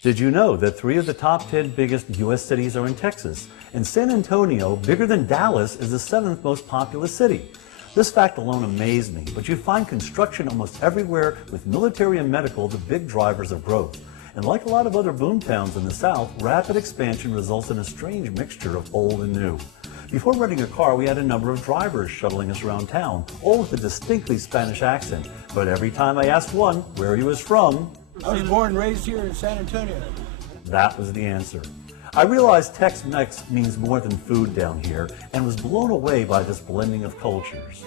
Did you know that 3 of the top 10 biggest U.S. cities are in Texas, and San Antonio, bigger than Dallas, is the 7th most populous city? This fact alone amazed me, but you find construction almost everywhere, with military and medical the big drivers of growth. And like a lot of other boom towns in the South, rapid expansion results in a strange mixture of old and new. Before renting a car, we had a number of drivers shuttling us around town, all with a distinctly Spanish accent. But every time I asked one where he was from, I was born and raised here in San Antonio. that was the answer. I realized Tex-Mex means more than food down here, and was blown away by this blending of cultures.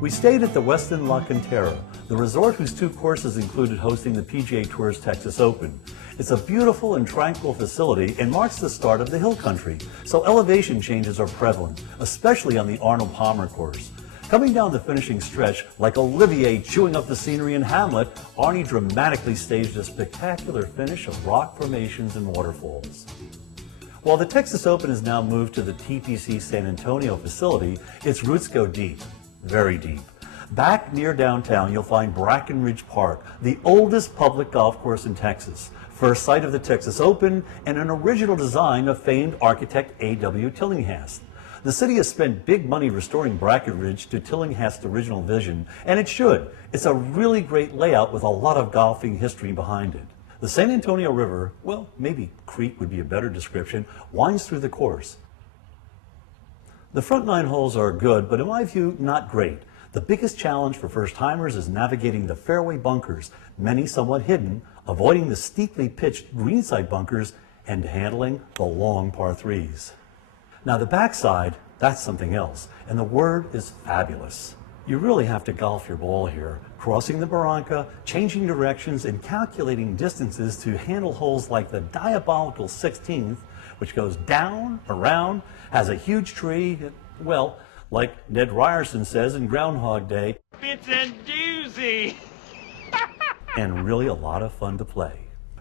We stayed at the Westin La Cantera, the resort whose 2 courses included hosting the PGA Tour's Texas Open. It's a beautiful and tranquil facility and marks the start of the hill country, so elevation changes are prevalent, especially on the Arnold Palmer course. Coming down the finishing stretch, like Olivier chewing up the scenery in Hamlet, Arnie dramatically staged a spectacular finish of rock formations and waterfalls. While the Texas Open has now moved to the TPC San Antonio facility, its roots go deep, very deep. Back near downtown, you'll find Brackenridge Park, the oldest public golf course in Texas, first site of the Texas Open, and an original design of famed architect A.W. Tillinghast. The city has spent big money restoring Brackenridge to Tillinghast's original vision, and it should. It's a really great layout with a lot of golfing history behind it. The San Antonio River, well, maybe creek would be a better description, winds through the course. The front 9 holes are good, but in my view, not great. The biggest challenge for first-timers is navigating the fairway bunkers, many somewhat hidden, avoiding the steeply pitched greenside bunkers, and handling the long par 3s. Now the backside, that's something else, and the word is fabulous. You really have to golf your ball here, crossing the barranca, changing directions, and calculating distances to handle holes like the diabolical 16th, which goes down, around, has a huge tree, well, like Ned Ryerson says in Groundhog Day, it's a doozy! and really a lot of fun to play.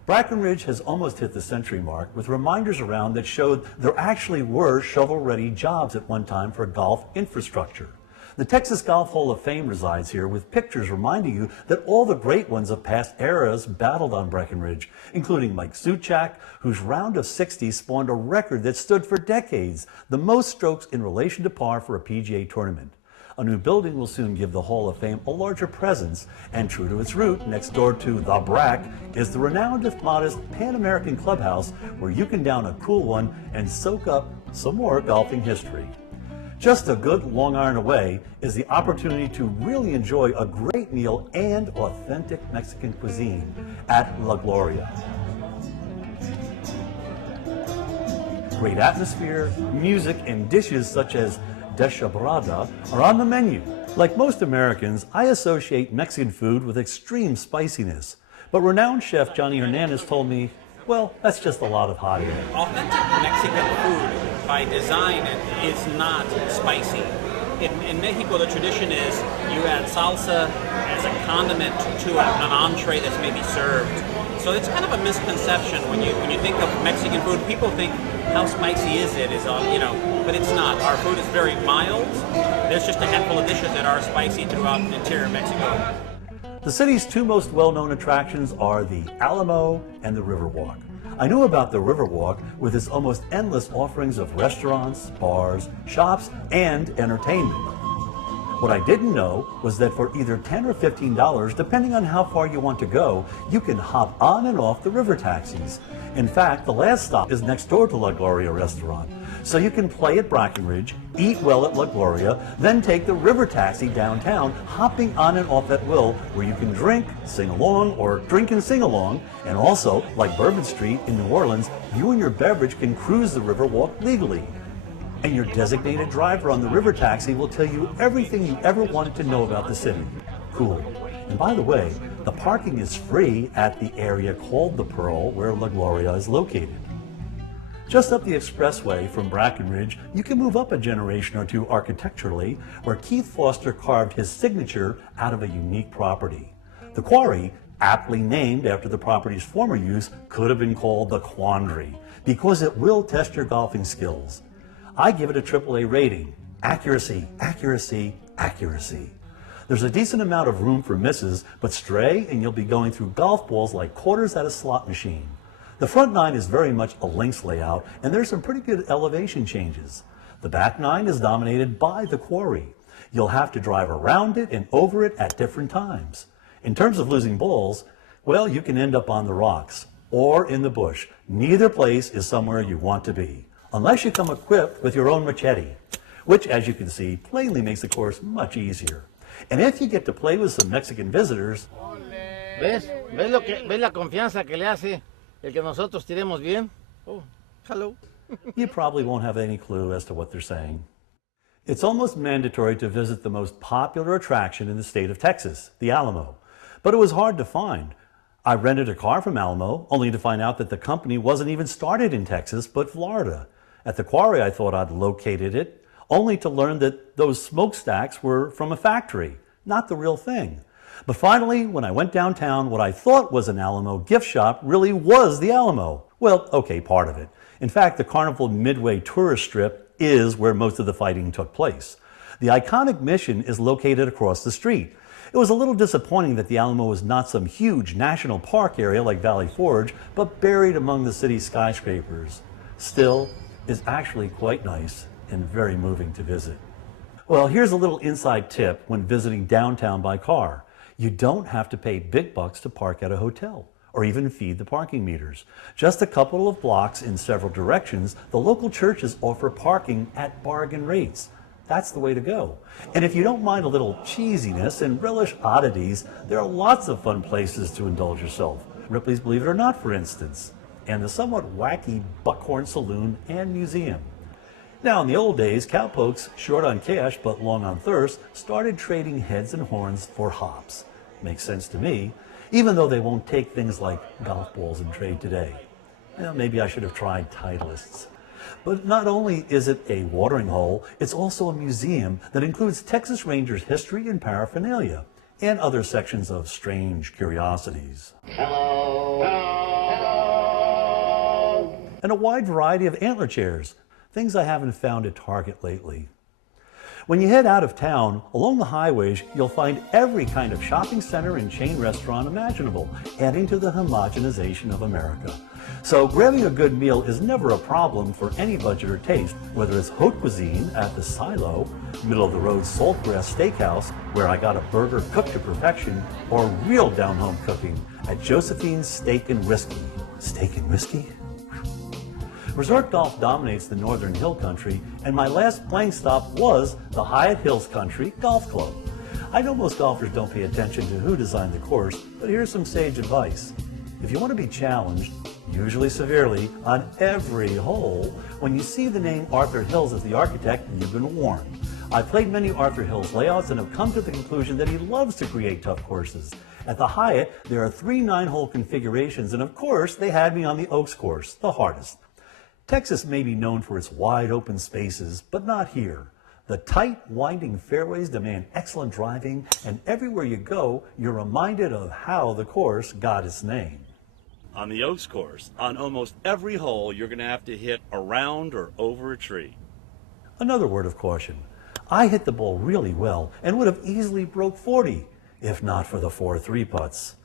Brackenridge has almost hit the century mark, with reminders around that showed there actually were shovel-ready jobs at one time for golf infrastructure. The Texas Golf Hall of Fame resides here, with pictures reminding you that all the great ones of past eras battled on Breckenridge, including Mike Suchak, whose round of 60 spawned a record that stood for decades, the most strokes in relation to par for a PGA tournament. A new building will soon give the Hall of Fame a larger presence, and true to its root, next door to the Brack is the renowned if modest Pan-American Clubhouse, where you can down a cool one and soak up some more golfing history. Just a good long iron away is the opportunity to really enjoy a great meal and authentic Mexican cuisine at La Gloria. Great atmosphere, music, and dishes such as deshebrada are on the menu. Like most Americans, I associate Mexican food with extreme spiciness. But renowned chef Johnny Hernandez told me, well, that's just a lot of hot air. Authentic Mexican food, by design, is not spicy. In Mexico, the tradition is you add salsa as a condiment to an entree that's maybe served. So it's kind of a misconception when you think of Mexican food. People think, how spicy is it? But it's not. Our food is very mild. There's just a handful of dishes that are spicy throughout interior Mexico. The city's 2 most well-known attractions are the Alamo and the Riverwalk. I knew about the Riverwalk with its almost endless offerings of restaurants, bars, shops, and entertainment. What I didn't know was that for either $10 or $15, depending on how far you want to go, you can hop on and off the river taxis. In fact, the last stop is next door to La Gloria restaurant. So you can play at Brackenridge, eat well at La Gloria, then take the river taxi downtown, hopping on and off at will, where you can drink, sing along, or drink and sing along. And also, like Bourbon Street in New Orleans, you and your beverage can cruise the Riverwalk legally. And your designated driver on the river taxi will tell you everything you ever wanted to know about the city. Cool. And by the way, the parking is free at the area called the Pearl, where La Gloria is located. Just up the expressway from Brackenridge, you can move up a generation or two architecturally, where Keith Foster carved his signature out of a unique property. The quarry, aptly named after the property's former use, could have been called the Quandary, because it will test your golfing skills. I give it a AAA rating. Accuracy, accuracy, accuracy. There's a decent amount of room for misses, but stray and you'll be going through golf balls like quarters at a slot machine. The front nine is very much a links layout, and there's some pretty good elevation changes. The back nine is dominated by the quarry. You'll have to drive around it and over it at different times. In terms of losing balls, well, you can end up on the rocks or in the bush. Neither place is somewhere you want to be, unless you come equipped with your own machete, which, as you can see, plainly makes the course much easier. And if you get to play with some Mexican visitors, ¿Ves? ¿Ves la confianza que le hace el que nosotros tiremos bien? Oh, hello. you probably won't have any clue as to what they're saying. It's almost mandatory to visit the most popular attraction in the state of Texas, the Alamo. But it was hard to find. I rented a car from Alamo, only to find out that the company wasn't even started in Texas, but Florida. At the quarry, I thought I'd located it, only to learn that those smokestacks were from a factory, not the real thing. But finally, when I went downtown, what I thought was an Alamo gift shop really was the Alamo. Well, okay, part of it. In fact, the Carnival Midway tourist strip is where most of the fighting took place. The iconic Mission is located across the street. It was a little disappointing that the Alamo was not some huge national park area like Valley Forge, but buried among the city's skyscrapers. Still, it's actually quite nice and very moving to visit. Well, here's a little inside tip when visiting downtown by car. You don't have to pay big bucks to park at a hotel or even feed the parking meters. Just a couple of blocks in several directions, the local churches offer parking at bargain rates. That's the way to go. And if you don't mind a little cheesiness and relish oddities, there are lots of fun places to indulge yourself. Ripley's Believe It or Not, for instance, and the somewhat wacky Buckhorn Saloon and Museum. Now, in the old days, cowpokes, short on cash but long on thirst, started trading heads and horns for hops. Makes sense to me, even though they won't take things like golf balls in trade today. Well, maybe I should have tried Titleists. But not only is it a watering hole, it's also a museum that includes Texas Rangers history and paraphernalia, and other sections of strange curiosities. Hello. Hello. And a wide variety of antler chairs, things I haven't found at Target lately. When you head out of town, along the highways, you'll find every kind of shopping center and chain restaurant imaginable, adding to the homogenization of America. So grabbing a good meal is never a problem for any budget or taste, whether it's haute cuisine at the Silo, middle-of-the-road Saltgrass Steakhouse, where I got a burger cooked to perfection, or real down-home cooking at Josephine's Steak and Whiskey. Steak and whiskey? Resort golf dominates the Northern Hill Country, and my last playing stop was the Hyatt Hills Country Golf Club. I know most golfers don't pay attention to who designed the course, but here's some sage advice. If you want to be challenged, usually severely, on every hole, when you see the name Arthur Hills as the architect, you've been warned. I've played many Arthur Hills layouts and have come to the conclusion that he loves to create tough courses. At the Hyatt, there are 3 9-hole configurations, and of course, they had me on the Oaks course, the hardest. Texas may be known for its wide open spaces, but not here. The tight, winding fairways demand excellent driving, and everywhere you go, you're reminded of how the course got its name. On the Oaks course, on almost every hole, you're going to have to hit around or over a tree. Another word of caution. I hit the ball really well and would have easily broke 40, if not for the 4-3 putts.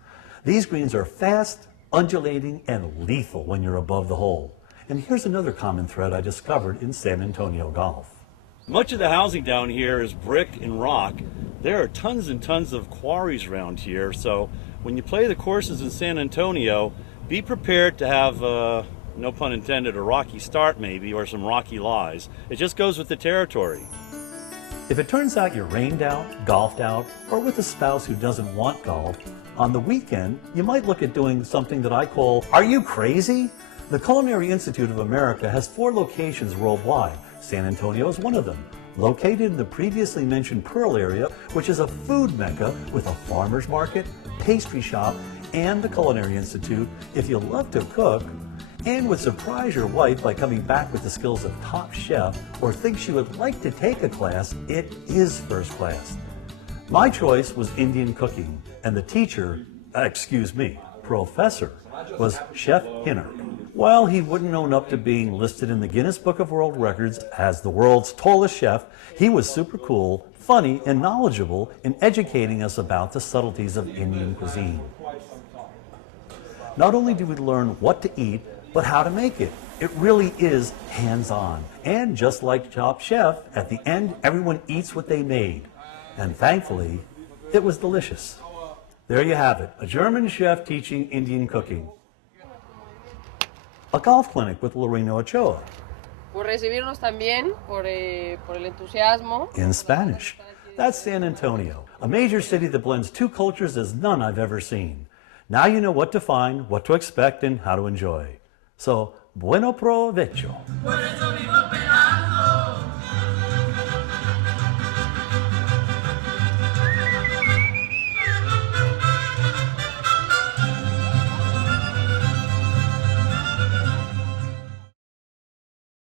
These greens are fast, undulating, and lethal when you're above the hole. And here's another common thread I discovered in San Antonio golf. Much of the housing down here is brick and rock. There are tons and tons of quarries around here, so when you play the courses in San Antonio, be prepared to have, no pun intended, a rocky start maybe, or some rocky lies. It just goes with the territory. If it turns out you're rained out, golfed out, or with a spouse who doesn't want golf, on the weekend, you might look at doing something that I call, "Are you crazy?" The Culinary Institute of America has 4 locations worldwide. San Antonio is one of them, located in the previously mentioned Pearl area, which is a food mecca with a farmer's market, pastry shop, and the Culinary Institute if you love to cook and would surprise your wife by coming back with the skills of top chef or think she would like to take a class. It is first class. My choice was Indian cooking, and the teacher, professor, was Chef Hinner. While he wouldn't own up to being listed in the Guinness Book of World Records as the world's tallest chef, he was super cool, funny, and knowledgeable in educating us about the subtleties of Indian cuisine. Not only do we learn what to eat, but how to make it. It really is hands-on. And just like Top Chef, at the end, everyone eats what they made. And thankfully, it was delicious. There you have it, a German chef teaching Indian cooking. A golf clinic with Lorena Ochoa. Por recibirnos también, por el entusiasmo. In Spanish. That's San Antonio, a major city that blends two cultures as none I've ever seen. Now you know what to find, what to expect, and how to enjoy. So, bueno provecho.